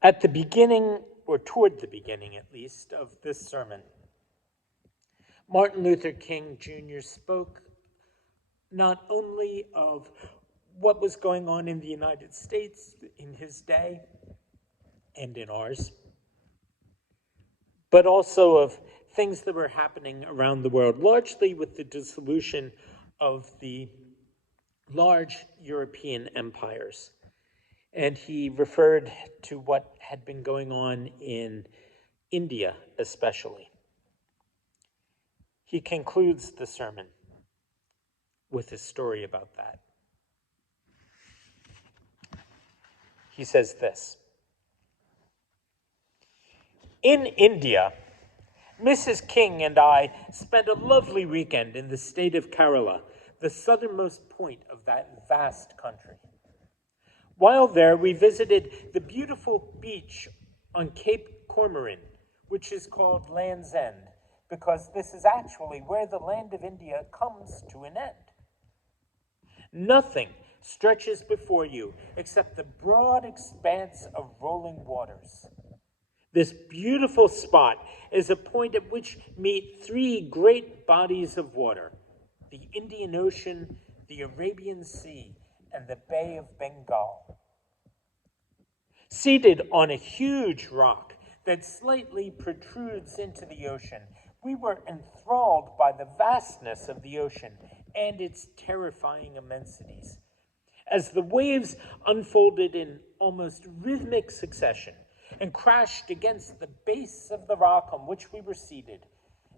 At the beginning, or toward the beginning at least, of this sermon, Martin Luther King Jr. spoke not only of what was going on in the United States in his day and in ours, but also of things that were happening around the world, largely with the dissolution of the large European empires. And he referred to what had been going on in India, especially. He concludes the sermon with a story about that. He says this: "In India, Mrs. King and I spent a lovely weekend in the state of Kerala, the southernmost point of that vast country. While there, we visited the beautiful beach on Cape Comorin, which is called Land's End, because this is actually where the land of India comes to an end. Nothing stretches before you except the broad expanse of rolling waters. This beautiful spot is a point at which meet three great bodies of water: the Indian Ocean, the Arabian Sea, and the Bay of Bengal. Seated on a huge rock that slightly protrudes into the ocean, we were enthralled by the vastness of the ocean and its terrifying immensities. As the waves unfolded in almost rhythmic succession and crashed against the base of the rock on which we were seated,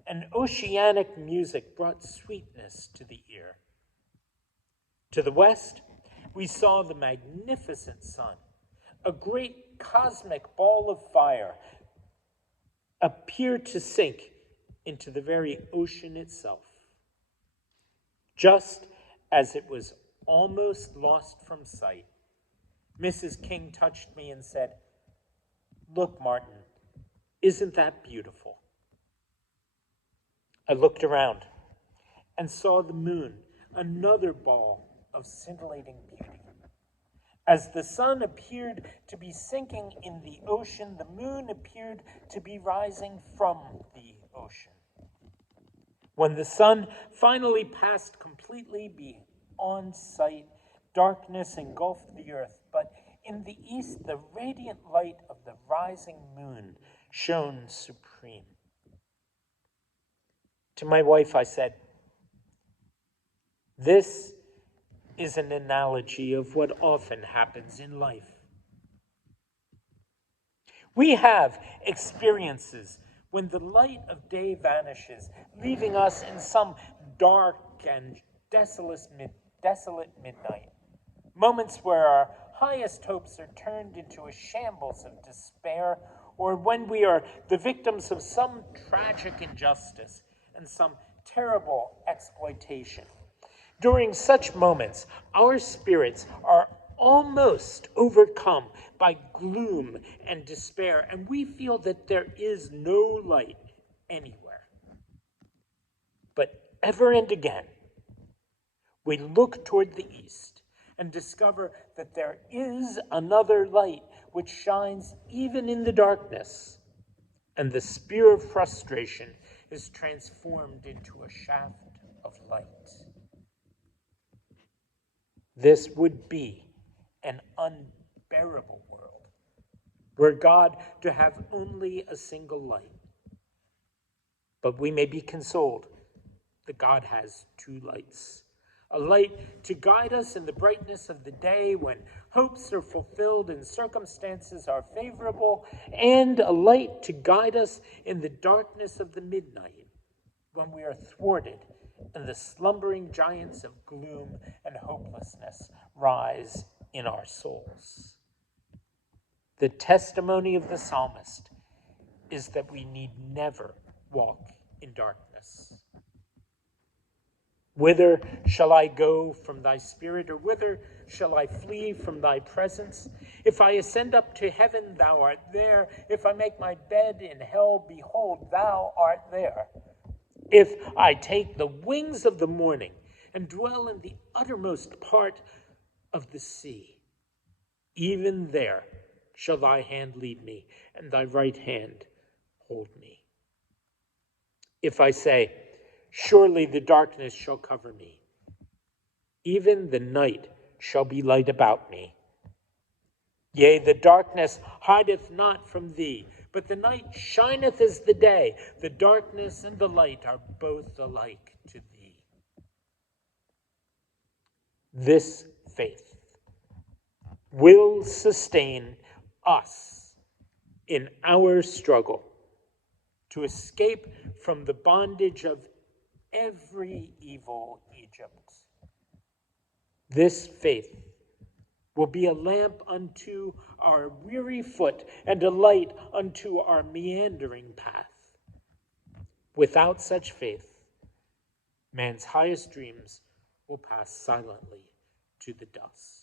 an oceanic music brought sweetness to the ear. To the west, we saw the magnificent sun, a great cosmic ball of fire, appear to sink into the very ocean itself. Just as it was almost lost from sight, Mrs. King touched me and said, 'Look, Martin, isn't that beautiful?' I looked around and saw the moon, another ball of scintillating beauty. As the sun appeared to be sinking in the ocean, the moon appeared to be rising from the ocean. When the sun finally passed completely beyond sight, darkness engulfed the earth, but in the east, the radiant light of the rising moon shone supreme. To my wife, I said, 'This is an analogy of what often happens in life. We have experiences when the light of day vanishes, leaving us in some dark and desolate midnight. Moments where our highest hopes are turned into a shambles of despair, or when we are the victims of some tragic injustice and some terrible exploitation. During such moments, our spirits are almost overcome by gloom and despair, and we feel that there is no light anywhere. But ever and again, we look toward the east and discover that there is another light which shines even in the darkness, and the spear of frustration is transformed into a shaft of light. This would be an unbearable world, were God to have only a single light. But we may be consoled that God has two lights: a light to guide us in the brightness of the day when hopes are fulfilled and circumstances are favorable, and a light to guide us in the darkness of the midnight when we are thwarted and the slumbering giants of gloom and hopelessness rise in our souls. The testimony of the psalmist is that we need never walk in darkness. Whither shall I go from thy spirit, or whither shall I flee from thy presence? If I ascend up to heaven, thou art there. If I make my bed in hell, behold, thou art there. If I take the wings of the morning and dwell in the uttermost part of the sea, even there shall thy hand lead me, and thy right hand hold me. If I say, surely the darkness shall cover me, even the night shall be light about me. Yea, the darkness hideth not from thee, but the night shineth as the day. The darkness and the light are both alike to thee. This faith will sustain us in our struggle to escape from the bondage of every evil Egypt. This faith will be a lamp unto our weary foot and a light unto our meandering path. Without such faith, man's highest dreams will pass silently to the dust.